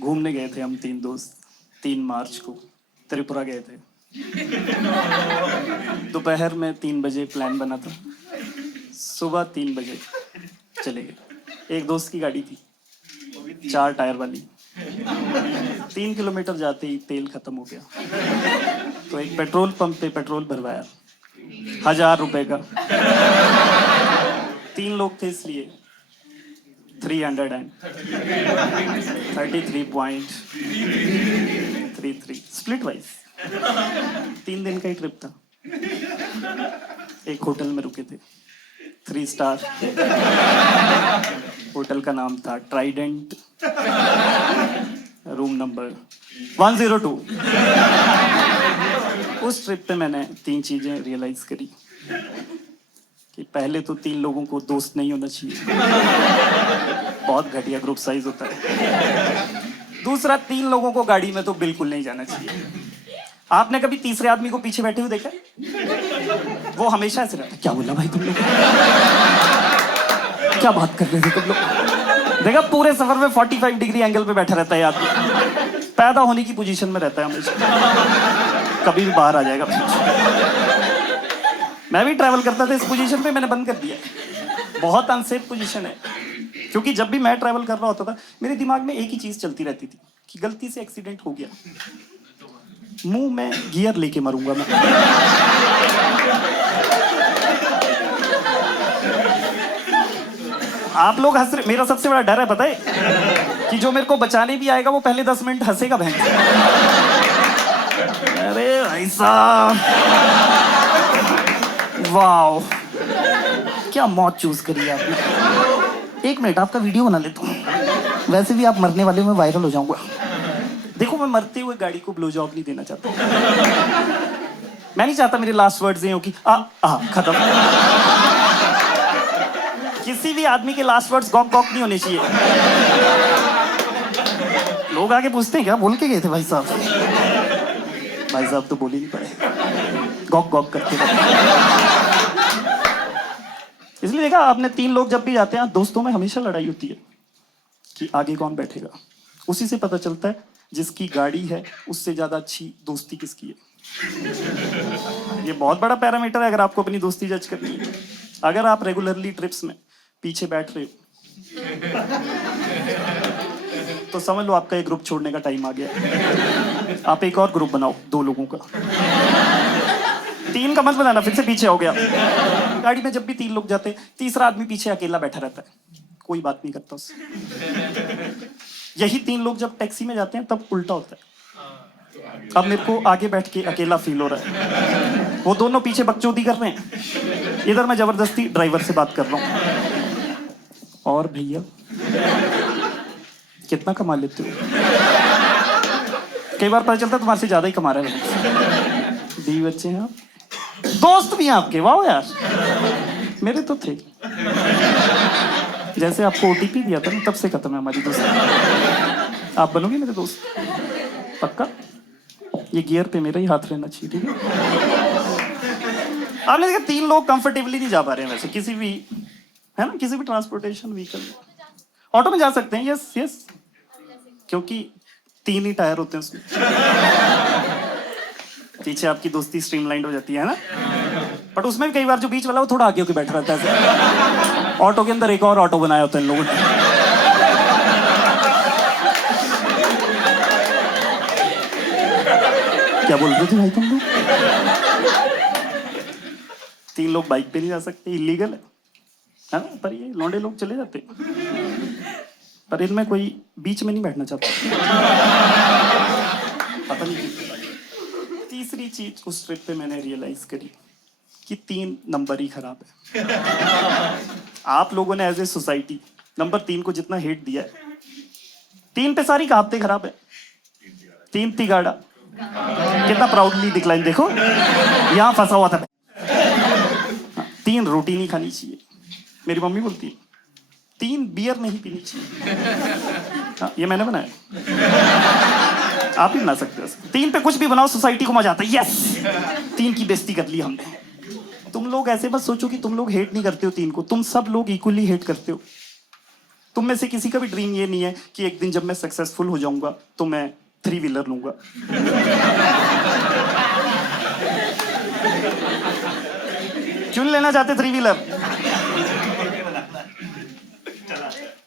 घूमने गए थे हम तीन दोस्त 3 मार्च को त्रिपुरा गए थे। दोपहर में 3 बजे प्लान बना था, सुबह 3 बजे चले गए। एक दोस्त की गाड़ी थी 4 टायर वाली। 3 किलोमीटर जाते ही तेल खत्म हो गया, तो एक पेट्रोल पंप पे पेट्रोल भरवाया 1000 रुपए का। 3 लोग थे इसलिए 333.33 स्प्लिट वाइज। 3 दिन का ही ट्रिप था। एक होटल में रुके थे, 3 स्टार होटल का नाम था ट्राइडेंट, रूम नंबर 102। उस ट्रिप पे मैंने 3 चीजें रियलाइज करी कि पहले तो 3 लोगों को दोस्त नहीं होना चाहिए, बहुत घटिया ग्रुप साइज होता है। दूसरा, 3 लोगों को गाड़ी में तो बिल्कुल नहीं जाना चाहिए। आपने कभी तीसरे आदमी को पीछे बैठे हुए देखा? वो हमेशा ऐसे रहता है, क्या बोला भाई तुम लोग, क्या बात कर रहे थे तुम लोग। देखा, पूरे सफर में 45 डिग्री एंगल पे बैठा रहता है आदमी, पैदा होने की पोजीशन में रहता है हमेशा, कभी भी बाहर आ जाएगा। मैं भी ट्रैवल करता था इस पोजीशन पे, मैंने बंद कर दिया। बहुत अनसेफ पोजीशन है, क्योंकि जब भी मैं ट्रैवल कर रहा होता था मेरे दिमाग में एक ही चीज चलती रहती थी कि गलती से एक्सीडेंट हो गया, मुंह में गियर लेके मरूंगा मैं। आप लोग हंस रहे, मेरा सबसे बड़ा डर है पता है कि जो मेरे को बचाने भी आएगा वो पहले 10 मिनट हंसेगा बहन। अरे भाई साहब, वाओ, क्या मौत चूज करी आपने। 1 मिनट, आपका वीडियो बना लेता हूँ, वैसे भी आप मरने वाले, मैं वायरल हो जाऊंगा। देखो, मैं मरते हुए गाड़ी को ब्लो जॉब नहीं देना चाहता। मैं नहीं चाहता मेरे लास्ट वर्ड्स ये हो कि खत्म। किसी भी आदमी के लास्ट वर्ड्स गॉक गॉक नहीं होने चाहिए। लोग आके पूछते हैं क्या बोल के गए थे भाई साहब। भाई साहब तो बोल ही नहीं पाए, गॉक गॉक करते रहे। इसलिए देखा आपने, 3 लोग जब भी जाते हैं दोस्तों में हमेशा लड़ाई होती है कि आगे कौन बैठेगा। उसी से पता चलता है जिसकी गाड़ी है उससे ज्यादा अच्छी दोस्ती किसकी है। ये बहुत बड़ा पैरामीटर है अगर आपको अपनी दोस्ती जज करनी है। अगर आप रेगुलरली ट्रिप्स में पीछे बैठ रहे हो तो समझ लो आपका एक ग्रुप छोड़ने का टाइम आ गया। आप एक और ग्रुप बनाओ 2 लोगों का। 3 का मत बनाना, फिर से पीछे हो गया। गाड़ी में जब भी 3 लोग जाते, तीसरा आदमी पीछे अकेला बैठा रहता है, कोई बात नहीं करता उससे। यही 3 लोग जब टैक्सी में जाते हैं तब उल्टा होता है। अब मेरे को आगे बैठ के अकेला फील हो रहा है, वो दोनों पीछे बकचोदी कर रहे हैं, इधर मैं जबरदस्ती ड्राइवर से बात कर रहा हूँ। और भैया कितना कमा लेते हो? कई बार पता चलता है तुम्हारे से ज्यादा ही कमा रहे हैं। 2 बच्चे हैं आप, दोस्त भी हैं आपके, वाह यार। मेरे तो थे, जैसे आपको ओटीपी दिया था ना तब से खत्म है हमारी दोस्ती। आप बनोगे मेरे दोस्त पक्का? ये गियर पे मेरा ही हाथ रहना चाहिए, ठीक है? आपने देखा 3 लोग कंफर्टेबली नहीं जा पा रहे हैं वैसे किसी भी, है ना, किसी भी ट्रांसपोर्टेशन व्हीकल में। ऑटो में जा सकते हैं, यस यस, क्योंकि 3 ही टायर होते हैं उसमें। पीछे आपकी दोस्ती स्ट्रीमलाइंड हो जाती है ना। बट उसमें भी कई बार जो बीच वाला वो थोड़ा आगे होकर बैठा रहता है। ऑटो के अंदर एक और ऑटो बनाया होता है इन लोगों ने। क्या बोल रहे थे भाई तुम लोग? 3 लोग बाइक पे नहीं जा सकते, इलीगल है ना? पर ये लौंडे लोग चले जाते, पर इनमें कोई बीच में नहीं बैठना चाहता, पता नहीं। तीसरी चीज उस ट्रिप पे मैंने रियलाइज करी कि 3 नंबर ही खराब है। आप लोगों ने एज ए सोसाइटी नंबर 3 को जितना हेट दिया है, 3 पे सारी कहावतें खराब है। 3 तिगाड़ा, कितना प्राउडली डिक्लाइन, देखो यहां फंसा हुआ था। 3 रोटी नहीं खानी चाहिए, मेरी मम्मी बोलती है। 3 बियर नहीं पीनी चाहिए, ये मैंने बनाया, आप ही बना सकते हो। 3 पे कुछ भी बनाओ सोसाइटी को मजा आता है, यस 3 की बेइज्जती कर ली हमने। तुम लोग ऐसे मत सोचो कि तुम लोग हेट नहीं करते हो 3 को, तुम सब लोग इक्वली हेट करते हो। तुम में से किसी का भी ड्रीम ये नहीं है कि एक दिन जब मैं सक्सेसफुल हो जाऊंगा तो मैं 3 व्हीलर लूंगा? क्यों लेना चाहते 3 व्हीलर?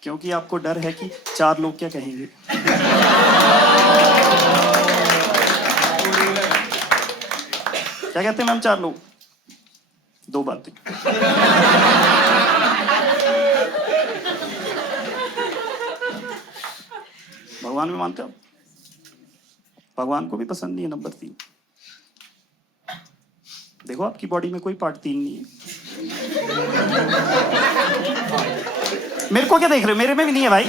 क्योंकि आपको डर है कि 4 लोग क्या कहेंगे। क्या कहते हैं मैम 4 लोग? 2 बातें। भगवान में मानते हो? भगवान को भी पसंद नहीं है नंबर 3। देखो आपकी बॉडी में कोई पार्ट 3 नहीं है। मेरे को क्या देख रहे हो? मेरे में भी नहीं है भाई।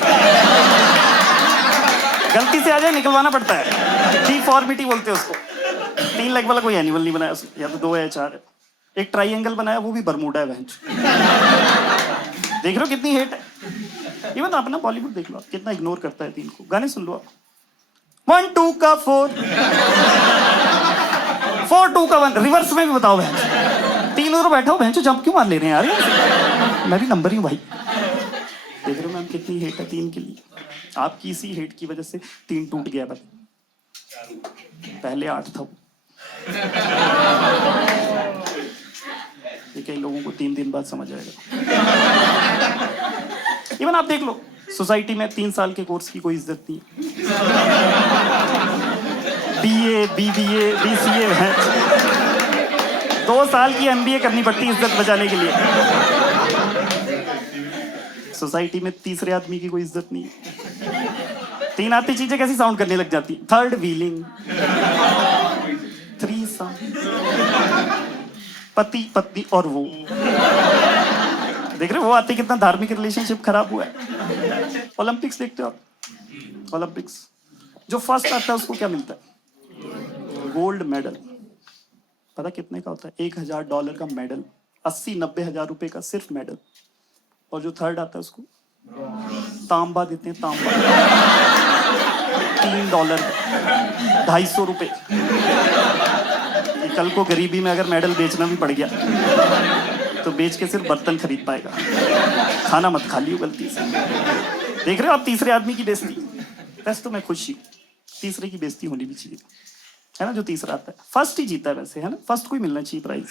गलती से आ जाए निकलवाना पड़ता है, डिफॉर्मिटी बोलते हैं उसको। 3 लेग वाला कोई एनिमल नहीं बनाया उसने, या तो 2 है या 4 है। एक ट्राइंगल बनाया, वो भी बरमूडा है बहन। देख रहे हो कितनी हेट है। इवन आप ना बॉलीवुड देख लो, कितना इग्नोर करता है 3 को। गाने सुन लो आप, 1 2 का 4, 4 2 का 1, रिवर्स में भी बताओ बहन। 3 उधर बैठा हो बहन, जंप क्यों मार ले रहे हैं यार? मैं भी नंबर ही हूँ भाई। देख रहे हो मैम कितनी हेट है 3 के लिए। आपकी इसी हेट की वजह से 3 टूट गया भाई। पहले 8 था। ये कई लोगों को 3 दिन बाद समझ आएगा। इवन आप देख लो, सोसाइटी में 3 साल के कोर्स की कोई इज्जत नहीं है। BA, BBA, BCA है, 2 साल की MBA करनी पड़ती है इज्जत बचाने के लिए। सोसाइटी में तीसरे आदमी की कोई इज्जत नहीं है। 3 आती चीजें कैसी साउंड करने लग जाती? 3rd व्हीलिंग, 3 पति पत्नी और वो। देख रहे हो वो आते कितना धार्मिक रिलेशनशिप खराब हुआ है। ओलंपिक्स देखते हो आप? ओलंपिक्स जो फर्स्ट आता है उसको क्या मिलता है? Gold medal. पता कितने का होता है? $1000 का मेडल, 80-90 हजार रुपए का सिर्फ मेडल। और जो 3rd आता है उसको तांबा देते हैं, तांबा, $3, ₹250। कल को गरीबी में अगर मेडल बेचना भी पड़ गया तो बेच के सिर्फ बर्तन खरीद पाएगा, खाना मत खा लियो गलती से। देख रहे हो आप तीसरे आदमी की बेइज्जती। वैसे तो मैं खुश ही, तीसरे की बेइज्जती होनी भी चाहिए, है ना? जो तीसरा आता है, फर्स्ट ही जीता है वैसे, है ना? फर्स्ट को ही मिलना चाहिए प्राइज।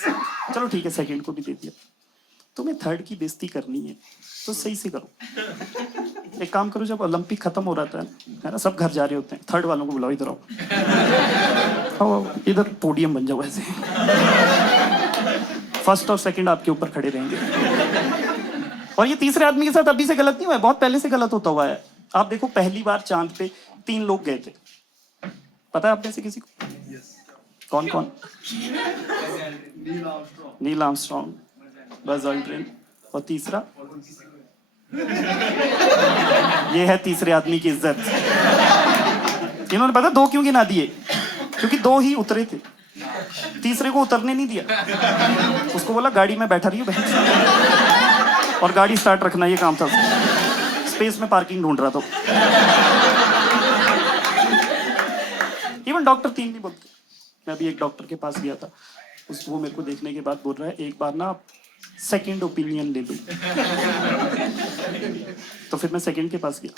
चलो ठीक है, सेकंड को भी दे दिया। तुम्हें 3rd की बेइज्जती करनी है तो सही से करो। एक काम करो, जब ओलंपिक खत्म हो रहा था, है ना, सब घर जा रहे होते हैं, 3rd वालों को बुलाओ, इधर आओ, इधर पोडियम बन जाओ ऐसे। फर्स्ट और सेकंड आपके ऊपर खड़े रहेंगे। और ये तीसरे आदमी के साथ अभी से गलत नहीं हुआ है, बहुत पहले से गलत होता हुआ है। आप देखो, पहली बार चांद पे 3 लोग गए थे, पता है आप में से किसी को? कौन कौन? नील आर्मस्ट्रॉन्ग, बज़ ऑल्ड्रिन, और तीसरा ये है तीसरे आदमी की इज्जत। इन्होंने पता 2 क्यों गिना दिए? क्योंकि 2 ही उतरे थे, तीसरे को उतरने नहीं दिया। उसको बोला गाड़ी में बैठा रही हो बहन, और गाड़ी स्टार्ट रखना ये काम था। स्पेस में पार्किंग ढूंढ रहा था। इवन डॉक्टर 3 नहीं बोलते। मैं अभी एक डॉक्टर के पास गया था, वो मेरे को देखने के बाद बोल रहा है, एक बार ना सेकंड ओपिनियन ले लो। तो फिर मैं सेकंड के पास गया,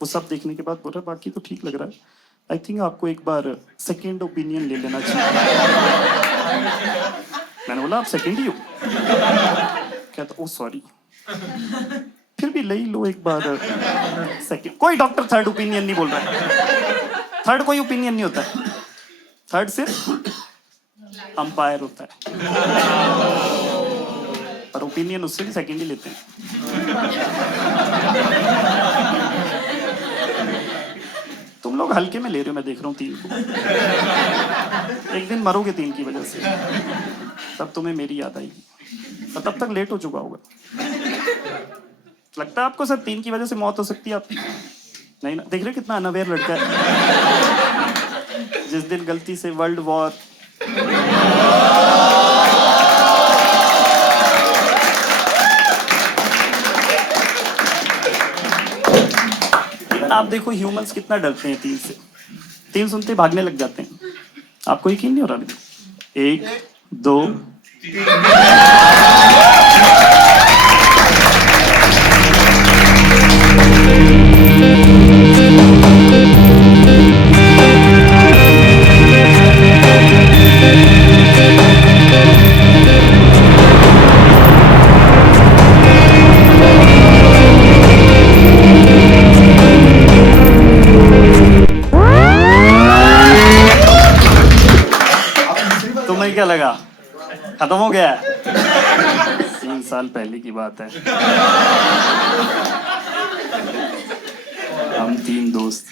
वो सब देखने के बाद बोल रहा है बाकी तो ठीक लग रहा है, आई थिंक आपको एक बार सेकंड ओपिनियन ले लेना चाहिए। मैंने बोला आप सेकंड ही हो? कहता ओ सॉरी। फिर भी ले लो एक बार सेकंड। कोई डॉक्टर 3rd ओपिनियन नहीं बोल रहा है। 3rd कोई ओपिनियन नहीं होता है, 3rd सिर्फ अंपायर होता है, पर ओपिनियन उससे भी सेकंड ही लेते हैं। तुम लोग हल्के में ले रहे हो, मैं देख रहा हूँ 3 को। एक दिन मरोगे 3 की वजह से, तब तुम्हें मेरी याद आएगी, और तब तक लेट हो चुका होगा। लगता है आपको सर 3 की वजह से मौत हो सकती है आपकी? नहीं ना। देख रहे हो कितना अनअवेयर लड़का है। जिस दिन गलती से वर्ल्ड वॉर आप देखो ह्यूमंस कितना डरते हैं 3 से। 3 सुनते भागने लग जाते हैं। आपको यकीन नहीं हो रहा? 1 2 3 लगा? खत्म हो गया? 3 साल पहले की बात है। हम 3 दोस्त